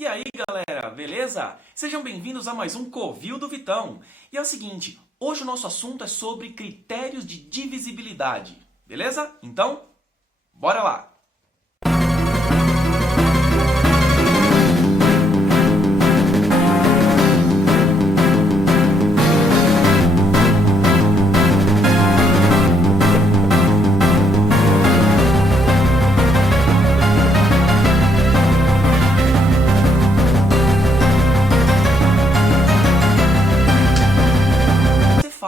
E aí, galera, beleza? Sejam bem-vindos a mais um Covil do Vitão. E é o seguinte, hoje o nosso assunto é sobre critérios de divisibilidade, beleza? Então, bora lá!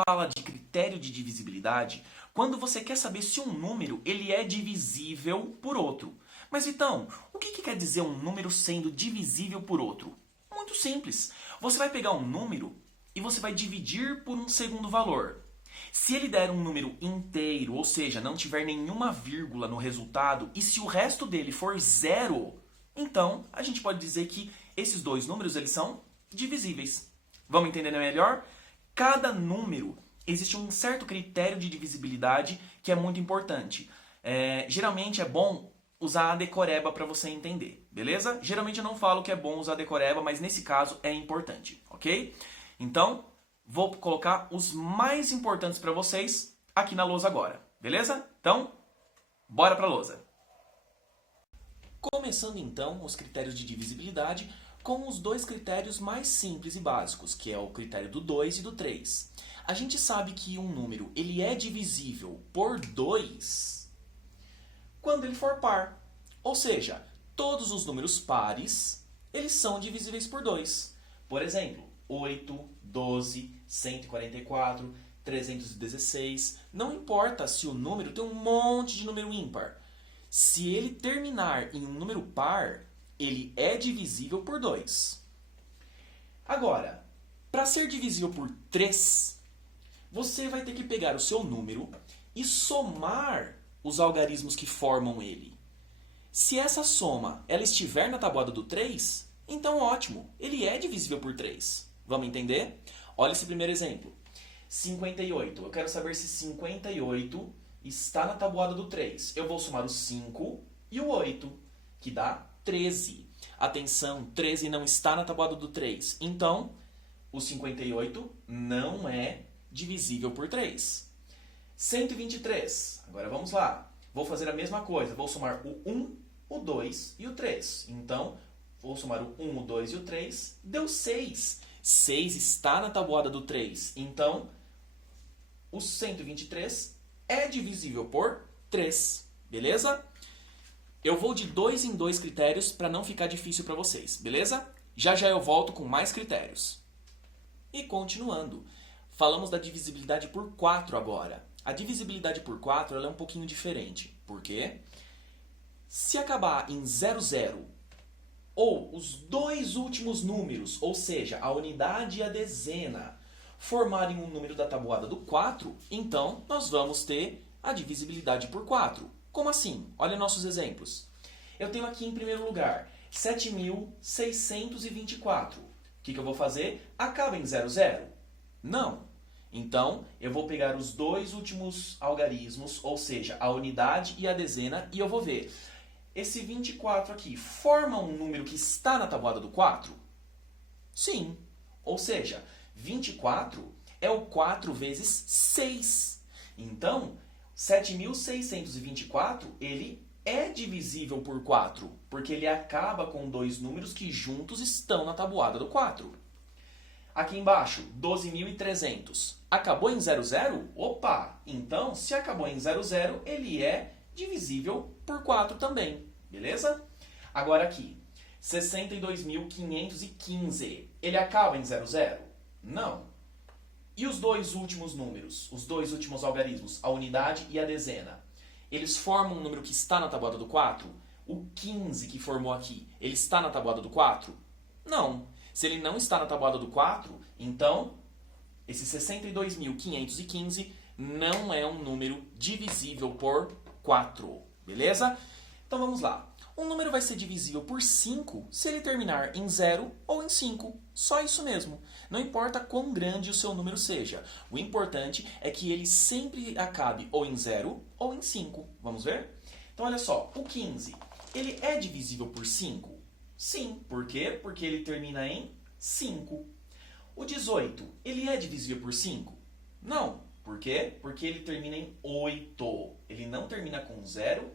Fala de critério de divisibilidade quando você quer saber se um número ele é divisível por outro. Mas então, o que quer dizer um número sendo divisível por outro? Muito simples. Você vai pegar um número e você vai dividir por um segundo valor. Se ele der um número inteiro, ou seja, não tiver nenhuma vírgula no resultado, e se o resto dele for zero, então a gente pode dizer que esses dois números eles são divisíveis. Vamos entender melhor? Cada número existe um certo critério de divisibilidade que é muito importante. Geralmente é bom usar a decoreba para você entender, beleza? Geralmente eu não falo que é bom usar a decoreba, mas nesse caso é importante, ok? Então, vou colocar os mais importantes para vocês aqui na lousa agora, beleza? Então, bora para a lousa. Começando então os critérios de divisibilidade com os dois critérios mais simples e básicos, que é o critério do 2 e do 3. A gente sabe que um número ele é divisível por 2 quando ele for par. Ou seja, todos os números pares eles são divisíveis por 2. Por exemplo, 8, 12, 144, 316. Não importa se o número tem um monte de número ímpar. Se ele terminar em um número par, ele é divisível por 2. Agora, para ser divisível por 3, você vai ter que pegar o seu número e somar os algarismos que formam ele. Se essa soma ela estiver na tabuada do 3, então ótimo, ele é divisível por 3. Vamos entender? Olha esse primeiro exemplo. 58. Eu quero saber se 58 está na tabuada do 3. Eu vou somar o 5 e o 8, que dá 13. Atenção, 13 não está na tabuada do 3. Então, o 58 não é divisível por 3. 123. Agora vamos lá. Vou fazer a mesma coisa. Vou somar o 1, o 2 e o 3. Então, vou somar o 1, o 2 e o 3. Deu 6. 6 está na tabuada do 3. Então, o 123 é divisível por 3. Beleza? Eu vou de 2 em 2 critérios para não ficar difícil para vocês, beleza? Já já eu volto com mais critérios. E continuando, falamos da divisibilidade por 4 agora. A divisibilidade por 4 ela é um pouquinho diferente. Por quê? Se acabar em 00 ou os dois últimos números, ou seja, a unidade e a dezena, formarem um número da tabuada do 4, então nós vamos ter a divisibilidade por 4. Como assim? Olha nossos exemplos. Eu tenho aqui em primeiro lugar 7.624. O que eu vou fazer? Acaba em 00? Não. Então, eu vou pegar os dois últimos algarismos, ou seja, a unidade e a dezena, e eu vou ver. Esse 24 aqui forma um número que está na tabuada do 4? Sim. Ou seja, 24 é o 4 vezes 6. Então, 7.624, ele é divisível por 4, porque ele acaba com dois números que juntos estão na tabuada do 4. Aqui embaixo, 12.300. Acabou em 00? Opa! Então, se acabou em 00, ele é divisível por 4 também. Beleza? Agora aqui, 62.515. Ele acaba em 00? Não. E os dois últimos números, os dois últimos algarismos, a unidade e a dezena, eles formam um número que está na tabuada do 4? O 15 que formou aqui, ele está na tabuada do 4? Não. Se ele não está na tabuada do 4, então esse 62.515 não é um número divisível por 4. Beleza? Então vamos lá. Um número vai ser divisível por 5 se ele terminar em 0 ou em 5. Só isso mesmo. Não importa quão grande o seu número seja. O importante é que ele sempre acabe ou em 0 ou em 5. Vamos ver? Então olha só, o 15, ele é divisível por 5? Sim. Por quê? Porque ele termina em 5. O 18, ele é divisível por 5? Não. Por quê? Porque ele termina em 8. Ele não termina com 0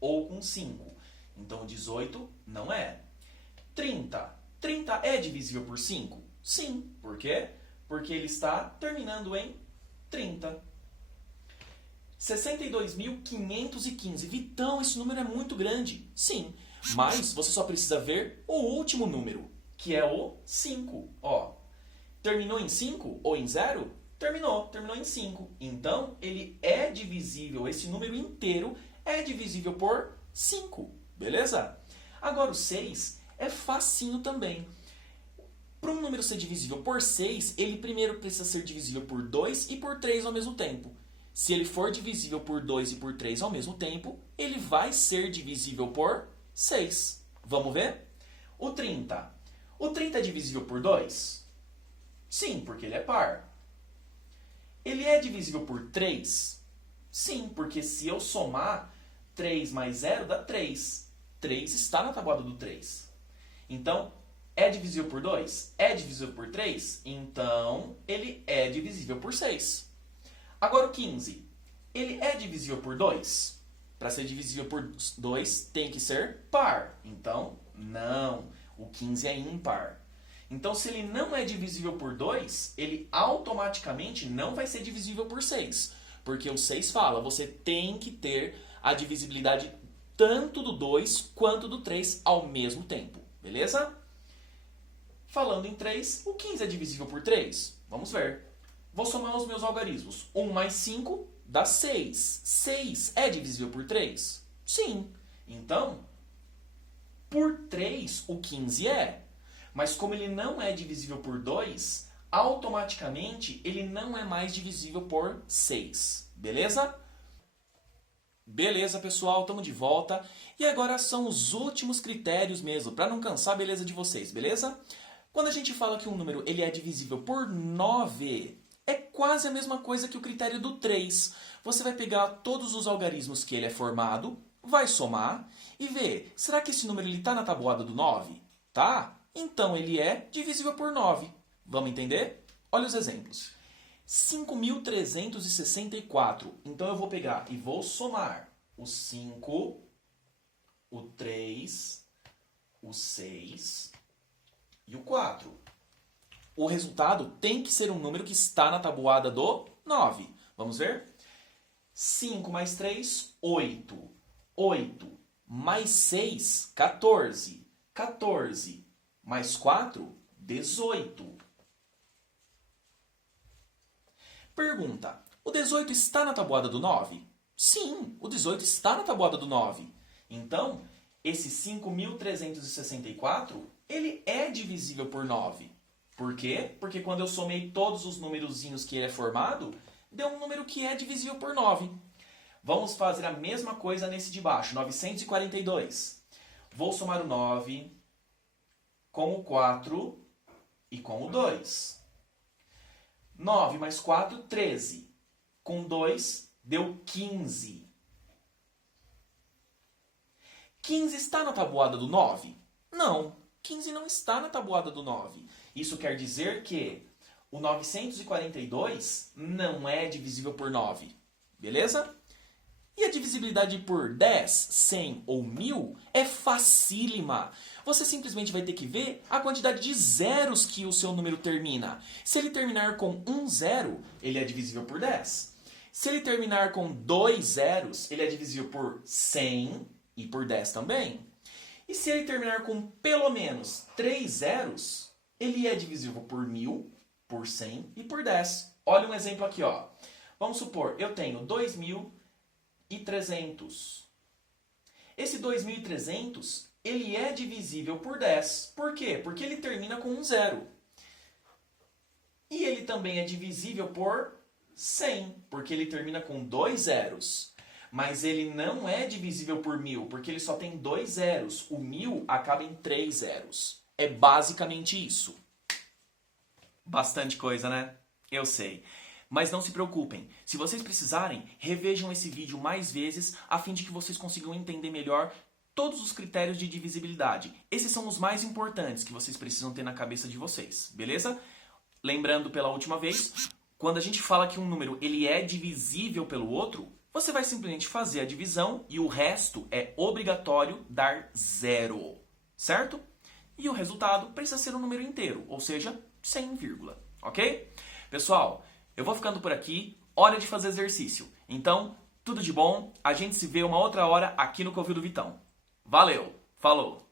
ou com 5. Então, o 18 não é. 30. 30 é divisível por 5? Sim. Por quê? Porque ele está terminando em 30. 62.515. Vitão, esse número é muito grande. Sim. Mas você só precisa ver o último número, que é o 5. Ó, terminou em 5 ou em 0? Terminou em 5. Então, ele é divisível, esse número inteiro é divisível por 5. Beleza? Agora, o 6 é facinho também. Para um número ser divisível por 6, ele primeiro precisa ser divisível por 2 e por 3 ao mesmo tempo. Se ele for divisível por 2 e por 3 ao mesmo tempo, ele vai ser divisível por 6. Vamos ver? O 30. O 30 é divisível por 2? Sim, porque ele é par. Ele é divisível por 3? Sim, porque se eu somar 3 mais 0 dá 3. 3 está na tabuada do 3. Então, é divisível por 2? É divisível por 3? Então, ele é divisível por 6. Agora o 15. Ele é divisível por 2? Para ser divisível por 2, tem que ser par. Então, não. O 15 é ímpar. Então, se ele não é divisível por 2, ele automaticamente não vai ser divisível por 6. Porque o 6 fala, você tem que ter a divisibilidade tanto do 2 quanto do 3 ao mesmo tempo. Beleza? Falando em 3, o 15 é divisível por 3? Vamos ver. Vou somar os meus algarismos. 1 mais 5 dá 6. 6 é divisível por 3? Sim. Então, por 3, o 15 é. Mas como ele não é divisível por 2, automaticamente ele não é mais divisível por 6. Beleza? Beleza, pessoal, estamos de volta. E agora são os últimos critérios mesmo, para não cansar a beleza de vocês, beleza? Quando a gente fala que um número ele é divisível por 9, é quase a mesma coisa que o critério do 3. Você vai pegar todos os algarismos que ele é formado, vai somar e ver, será que esse número está na tabuada do 9? Tá? Então ele é divisível por 9. Vamos entender? Olha os exemplos. 5.364. Então eu vou pegar e vou somar o 5, o 3, o 6 e o 4. O resultado tem que ser um número que está na tabuada do 9. Vamos ver? 5 mais 3, 8. 8 mais 6, 14. 14 mais 4, 18. Pergunta, o 18 está na tabuada do 9? Sim, o 18 está na tabuada do 9. Então, esse 5.364, ele é divisível por 9. Por quê? Porque quando eu somei todos os numerozinhos que ele é formado, deu um número que é divisível por 9. Vamos fazer a mesma coisa nesse de baixo, 942. Vou somar o 9 com o 4 e com o 2. 9 mais 4, 13. Com 2, deu 15. 15 está na tabuada do 9? Não, 15 não está na tabuada do 9. Isso quer dizer que o 942 não é divisível por 9. Beleza? E a divisibilidade por 10, 100 ou 1000 é facílima. Você simplesmente vai ter que ver a quantidade de zeros que o seu número termina. Se ele terminar com um zero, ele é divisível por 10. Se ele terminar com 2 zeros, ele é divisível por 100 e por 10 também. E se ele terminar com pelo menos 3 zeros, ele é divisível por 1000, por 100 e por 10. Olha um exemplo aqui, ó. Vamos supor, eu tenho 2.300. Esse 2.300, ele é divisível por 10. Por quê? Porque ele termina com um zero. E ele também é divisível por 100, porque ele termina com 2 zeros. Mas ele não é divisível por 1000, porque ele só tem 2 zeros. O 1000 acaba em 3 zeros. É basicamente isso. Bastante coisa, né? Eu sei. Mas não se preocupem. Se vocês precisarem, revejam esse vídeo mais vezes, a fim de que vocês consigam entender melhor todos os critérios de divisibilidade. Esses são os mais importantes que vocês precisam ter na cabeça de vocês, beleza? Lembrando pela última vez, quando a gente fala que um número ele é divisível pelo outro, você vai simplesmente fazer a divisão e o resto é obrigatório dar 0, certo? E o resultado precisa ser um número inteiro, ou seja, sem vírgula, ok? Pessoal, eu vou ficando por aqui, hora de fazer exercício. Então, tudo de bom, a gente se vê uma outra hora aqui no Covil do Vitão. Valeu, falou!